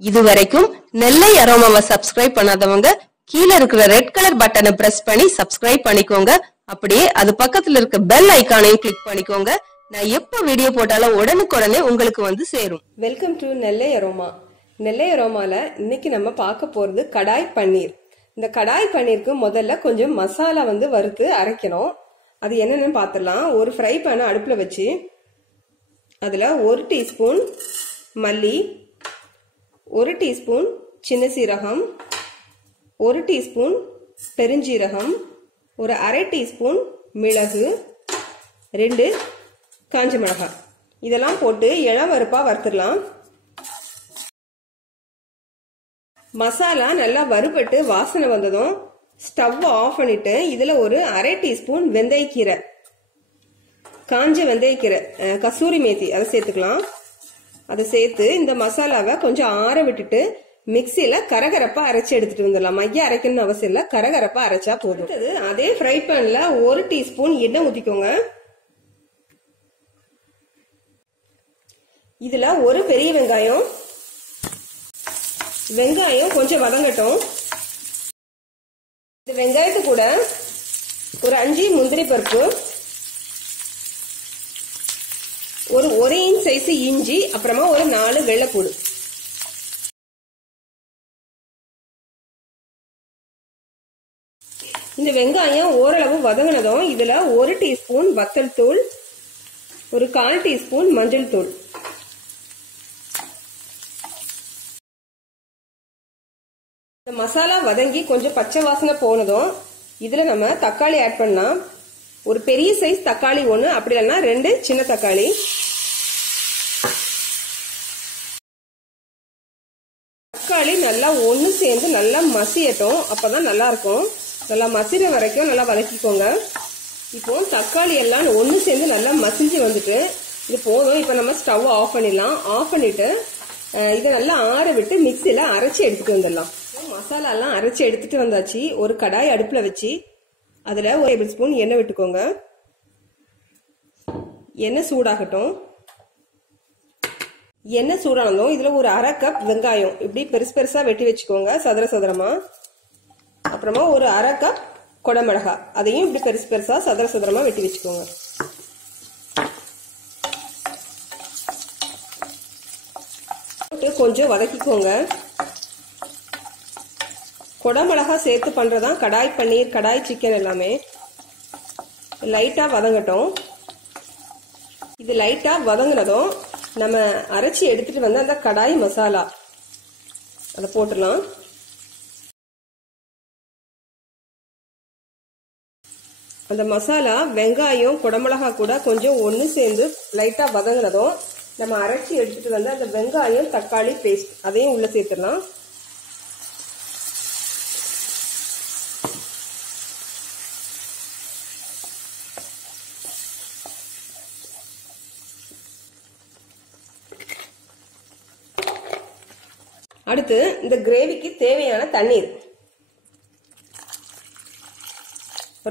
இதுவரைக்கும் நெல்லை அரோமாவை சப்ஸ்கிரைப் பண்ணாதவங்க கீழ இருக்கிற ரெட் கலர் பட்டனை பிரஸ் பண்ணி சப்ஸ்கிரைப் பண்ணிக்கோங்க. அப்படியே அது பக்கத்துல இருக்க பெல் ஐகானையும் கிளிக் பண்ணிக்கோங்க. நான் எப்ப வீடியோ போட்டாலும் உடனுக்குடனே உங்களுக்கு வந்து சேரும். Welcome to Nellai Aroma. Nellai அரோமால இன்னைக்கு நம்ம பார்க்க போறது கடாய் பன்னீர். இந்த கடாய் பன்னீருக்கு முதல்ல கொஞ்சம் மசாலா வறுத்து அரைக்கணும். அது என்னன்னு பார்த்துடலாம். ஒரு ஃப்ரை பேனை அடுப்புல வச்சு அதுல 1 டீஸ்பூன் மல்லி, 1 டீஸ்பூன் சின்ன சீரகம், 1 டீஸ்பூன் பெருஞ்சீரகம், ஒரு அரை டீஸ்பூன் மிளகு, 2 காஞ்ச மிளகாய் இதெல்லாம் போட்டு இளம் வறுப்பா வறுத்துடலாம். மசாலா நல்லா வறுபட்டு வாசனை வந்ததும் ஸ்டவ் ஆஃப் பண்ணிட்டு இதுல ஒரு அரை டீஸ்பூன் வெந்தயக்கீரை, காஞ்ச வெந்தயக்கீரை, கசூரி மேத்தி அதை சேர்த்துக்கலாம். அதை சேர்த்து இந்த மசாலாவை கொஞ்சம் ஆற விட்டுட்டு மிக்சியில கரகரப்பா அரைச்சு எடுத்துட்டு வந்துடலாம். மைய அரைக்கணும்னு அவசியம் இல்ல, கரகரப்பா அரைச்சா போதும். அதே ஃப்ரை பேன்ல 1 டீஸ்பூன் எண்ணெய் ஊத்திக்கோங்க. இதுல ஒரு பெரிய வெங்காயம் கொஞ்சம் வதங்கட்டும். இந்த வெங்காயத்து கூட ஒரு 5 முந்திரி பருப்பு, ஒரு 1 இன்ச் சைஸ் இஞ்சி, அப்புறமா ஒரு 4 வெள்ளைப்பூடு. இந்த வெங்காயம் ஓரளவு வதங்கினதும் இதுல 1 டீஸ்பூன் வத்தல் தூள், ஒரு 1/4 டீஸ்பூன் மஞ்சள் தூள், இந்த மசாலா வதங்கி கொஞ்சம் பச்சை வாசனை போனதும் இதுல நம்ம தக்காளி ஆட் பண்ணலாம். ஒரு பெரிய சைஸ் தக்காளி 1, அப்படி இல்லைன்னா 2 சின்ன தக்காளி. தக்காளி நல்லா ஒண்ணு சேர்ந்து நல்லா மசியட்டும், அப்பதான் நல்லா இருக்கும். நல்லா மசிற வரைக்கும் நல்லா வதக்கிக்கோங்க. இப்போ தக்காளி எல்லாம் ஒண்ணு சேர்ந்து நல்லா மசிஞ்சு வந்துட்டு இது போதும். இப்ப நம்ம ஸ்டவ் ஆஃப் பண்ணிடலாம். ஆஃப் பண்ணிட்டு இதை நல்லா ஆற விட்டு மிக்சியில அரைச்சி எடுத்துட்டு வந்துடலாம். மசாலா எல்லாம் அரைச்சி எடுத்துட்டு வந்தாச்சு. ஒரு கடாய் அடுப்புல வச்சு அதுல 1 டேபிள் ஸ்பூன் எண்ணெய் விட்டுக்கோங்க. எண்ணெய் சூடாகட்டும். எண்ணெய் சூடானதும் இதுல ஒரு அரை கப் வெங்காயம் இப்படி பெருசு பெருசா வெட்டி வச்சுக்கோங்க, சதுர சதுரமா. அப்புறமா ஒரு அரை கப் குடமிளகாய், அதையும் இப்படி பெருசு பெருசா சதுர சதுரமா வெட்டி வச்சுக்கோங்க. கொஞ்சம் வதக்கிக்கோங்க. குடமிளகாய் சேர்த்து பண்றதான் கடாய் பன்னீர், கடாய் சிக்கன் எல்லாமே. லைட்டா வதங்கட்டும். இது லைட்டா வதங்கினதும் நம்ம அரைச்சி எடுத்துட்டு வந்து அந்த கடாய் மசாலா அதை போட்டுடலாம். அந்த மசாலா வெங்காயம் குடமிளகாய் கூட கொஞ்சம் ஒண்ணு சேர்ந்து லைட்டா வதங்கினதும் நம்ம அரைச்சி எடுத்துட்டு வந்து அந்த வெங்காயம் தக்காளி பேஸ்ட் அதையும் உள்ள சேர்த்துடலாம். அடுத்து இந்த கிரேவிக்கு தேவையான தண்ணீர்.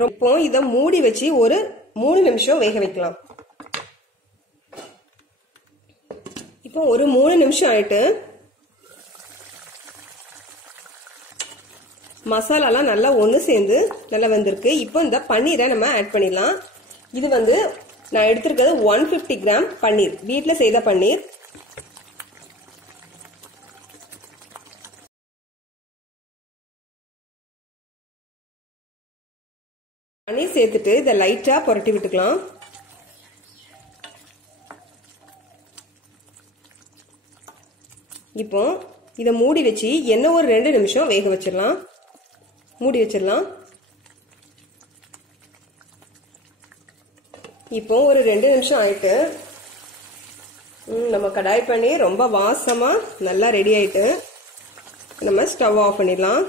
இப்போ இத மூடி வச்சு ஒரு 3 நிமிஷம் வேக வைக்கலாம். இப்போ ஒரு 3 நிமிஷம் ஆயிட்டு மசாலாலாம் நல்லா ஒண்ணு சேர்ந்து நல்லா வந்திருக்கு. இப்போ இந்த பன்னீரை நம்ம ஆட் பண்ணிடலாம். இது நான் எடுத்திருக்கிறது 150 கிராம் பன்னீர், வீட்டுல செய்த பன்னீர். பன்னீர் சேர்த்துட்டு இதை லைட்டா புரட்டி விட்டுக்கலாம். இப்போ இதை மூடி வச்சு என்ன ஒரு 2 நிமிஷம் வேக வச்சிடலாம். மூடி வச்சிடலாம். இப்போ ஒரு 2 நிமிஷம் ஆயிட்டு நம்ம கடாய் பன்னீர் ரொம்ப வாசமா நல்லா ரெடி ஆயிட்டு நம்ம ஸ்டவ் ஆஃப் பண்ணிடலாம்.